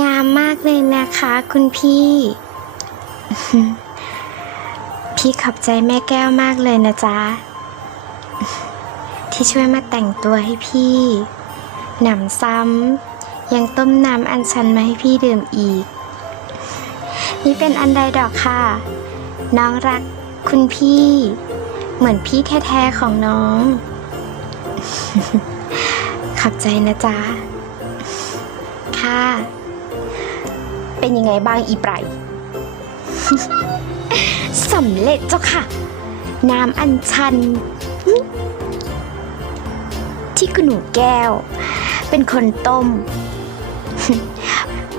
งามมากเลยนะคะ คุณพี่ พี่ขอบใจแม่แก้วมากเลยนะจ๊ะ ที่ช่วยมาแต่งตัวให้พี่หนำซ้ำยังต้มน้ำอัญชันมาให้พี่ดื่มอีก นี่เป็นอันใดดอกค่ะ น้องรักคุณพี่ เหมือนพี่แท้ๆของน้อง ขอบใจนะจ๊ะค่ะ เป็นยังไงบ้างอีไบรสำเร็จเจ้าค่ะ น้ำอัญชัน ที่คุณหนูแก้ว เป็นคนต้ม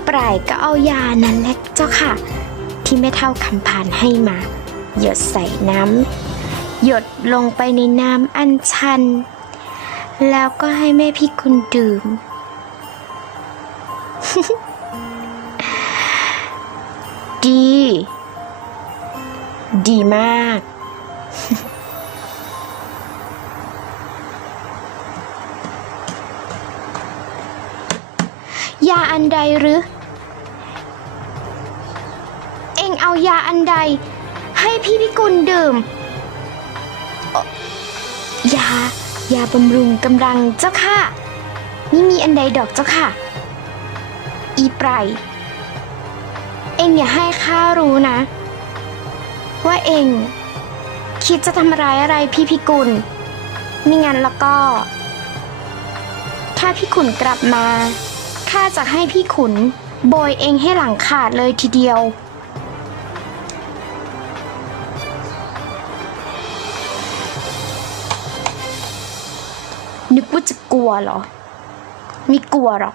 ปลายก็เอายานั้นแหละเจ้าค่ะ ที่แม่เท่าคำพานให้มา หยดใส่น้ำหยดลงไปในน้ำอัญชัน แล้วก็ให้แม่พี่คุณดื่ม ดี ดีมาก ยาอันใดหรือ เอ็งเอายาอันใด ให้พี่พิกุลดื่ม ยา ยาบำรุงกำลังเจ้าค่ะ นี่มีอันใดดอกเจ้าค่ะ อีไพร อ็งอย่าให้ข้ารู้นะ ว่าเอ็งคิดจะทำร้ายอะไรพี่พิกุลมิงั้นแล้วก็ ถ้าพี่ขุนกลับมาข้าจะให้พี่ขุนโบยเองให้หลังขาดเลยทีเดียว นึกว่าจะกลัวเหรอ ไม่กลัวหรอก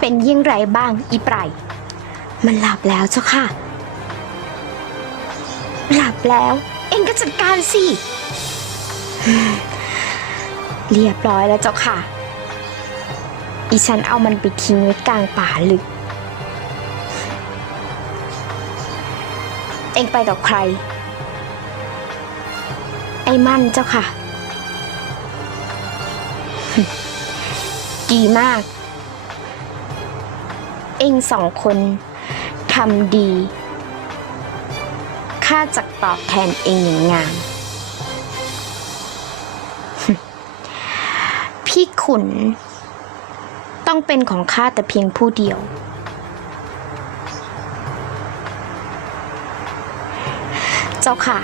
เป็นยิ่งไรบ้างอีไพรมันหลับแล้วเจ้าค่ะ หลับแล้ว เองก็จัดการสิ เรียบร้อยแล้วเจ้าค่ะ อีฉันเอามันไปทิ้งไว้กลางป่าลึก เองไปกับใคร ไอ้มั่นเจ้าค่ะ ดีมาก เองสองคนทำดี ข้าจะตอบแทนเองอย่างงาม พี่ขุน ต้องเป็นของข้าแต่เพียงผู้เดียว เจ้าค่ะ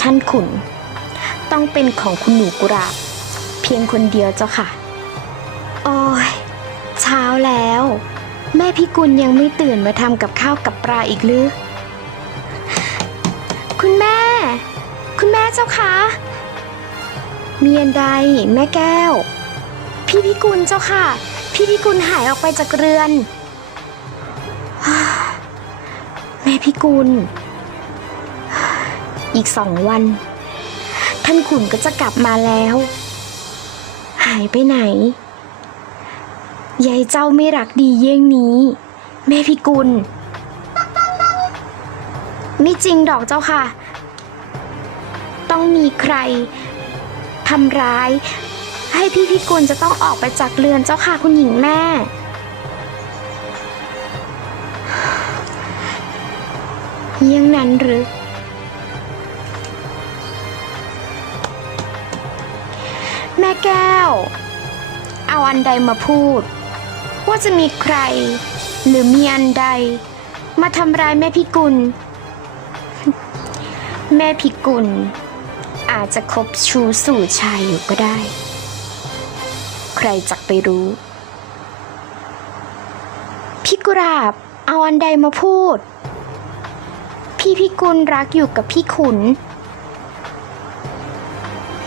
ท่านขุน ต้องเป็นของคุณหนูกุราบ เพียงคนเดียวเจ้าค่ะ แม่พี่กุลยังไม่ตื่นมาทำกับข้าวกับปลาอีกหรือ คุณแม่ คุณแม่เจ้าคะ เมียนใด แม่แก้ว พี่พิกุลเจ้าค่ะ พี่พิกุลหายออกไปจากเรือน แม่พิกุล อีกสองวัน ท่านขุนก็จะกลับมาแล้ว หายไปไหน ยายเจ้าไม่รักดีเยี่ยงนี้ แม่พิกุล ไม่จริงดอกเจ้าค่ะ ต้องมีใครทำร้าย ให้พี่พิกุลจะต้องออกไปจากเรือนเจ้าค่ะคุณหญิงแม่ เยี่ยงนั้นหรือแม่แก้ว เอาอันใดมาพูด ว่าจะมีใคร หรือมีอันใด มาทำร้ายแม่พิกุล แม่พิกุล อาจจะคบชู้สู่ชายอยู่ก็ได้ ใครจักไปรู้พี่กุราบเอาอันใดมาพูด พี่พิกุลรักอยู่กับพี่ขุน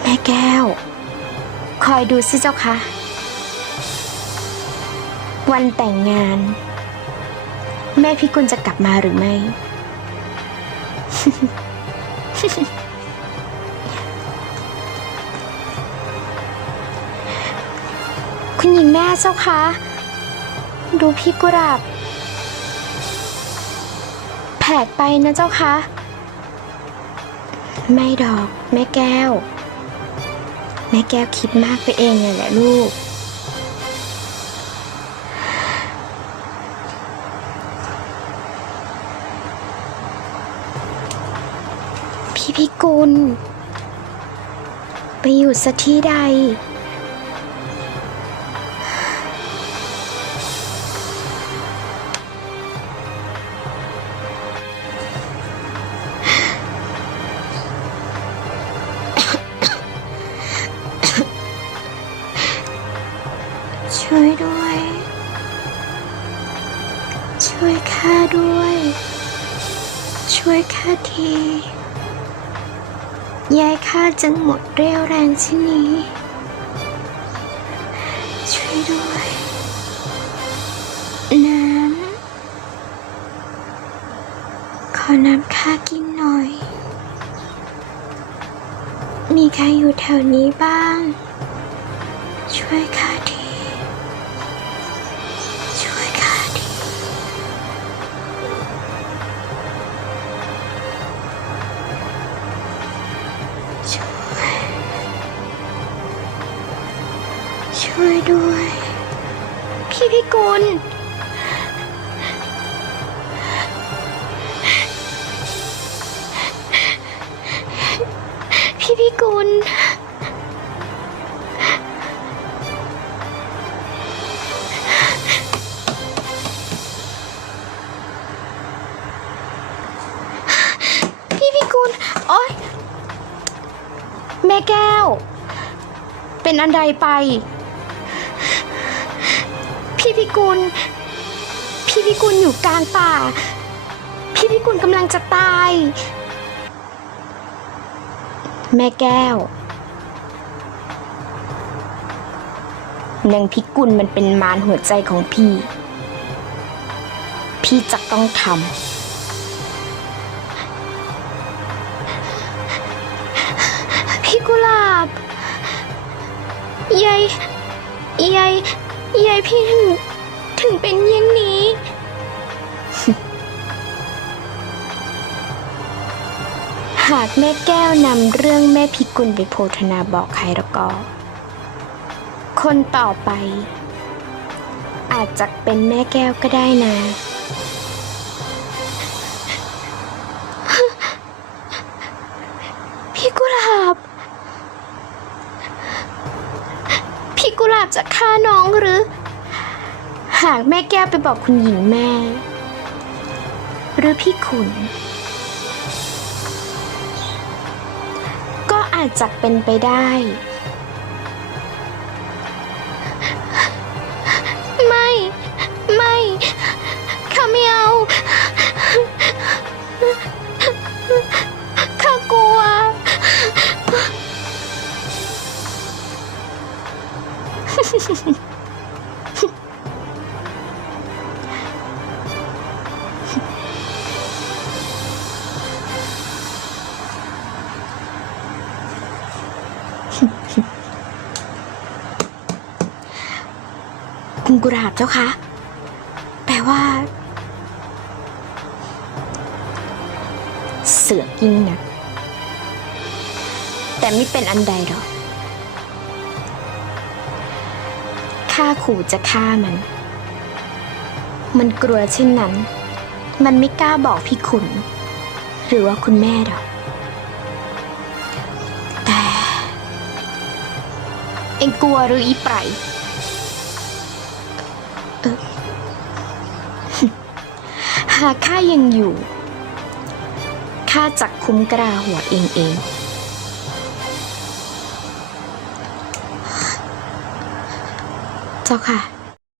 แม่แก้ว คอยดูสิเจ้าคะ วันแต่งงาน แม่พี่กุลจะกลับมาหรือไม่ คุณหญิงแม่เจ้าคะ ดูพี่กุราบแผลไปนะเจ้าคะ ไม่ดอก แม่แก้ว แม่แก้วคิดมากไปเองเลยแหละลูก พี่พิกุล ไปอยู่สักที่ใด ช่วยด้วย ช่วยข้าด้วย ช่วยข้าที ยายข้าจึงหมดเรี่ยวแรงเช่นนี้ ช่วยด้วย น้ำ ขอน้ำข้ากินหน่อย มีใครอยู่แถวนี้บ้าง ช่วยข้า กุล พี่พิกุล พี่พิกุล โอ๊ย แม่แก้ว เป็นอันใดไป พี่พิกุล พี่พิกุลอยู่กลางป่า พี่พิกุลกำลังจะตาย แม่แก้วนางพิกุลมันเป็นมารหัวใจของพี่ พี่จะต้องทำพี่กุหลาบยายยาย ยายพี่ถึงถึงเป็นย่างนี้ หากแม่แก้วนำเรื่องแม่พิกุลไปโพธนาบอกใครแล้วก็ คนต่อไป อาจจะเป็นแม่แก้วก็ได้นะ จะฆ่าน้องหรือ หากแม่แก้วไปบอกคุณหญิงแม่ หรือพี่ขุน ก็อาจจะเป็นไปได้ ไม่ ไม่ข้าไม่เอา คุณกุหลาบเจ้าคะแปลว่า เสือกยิ่งนะแต่ไม่เป็นอันใดหรอกข้าขู่จะฆ่ามัน มันกลัวเช่นนั้น มันไม่กล้าบอกพี่ขุน หรือว่าคุณแม่หรอก เองกลัวหรืออีไปรหากข้ายังอยู่ข้าจักคุ้มกราหัวเองเองเจ้าค่ะ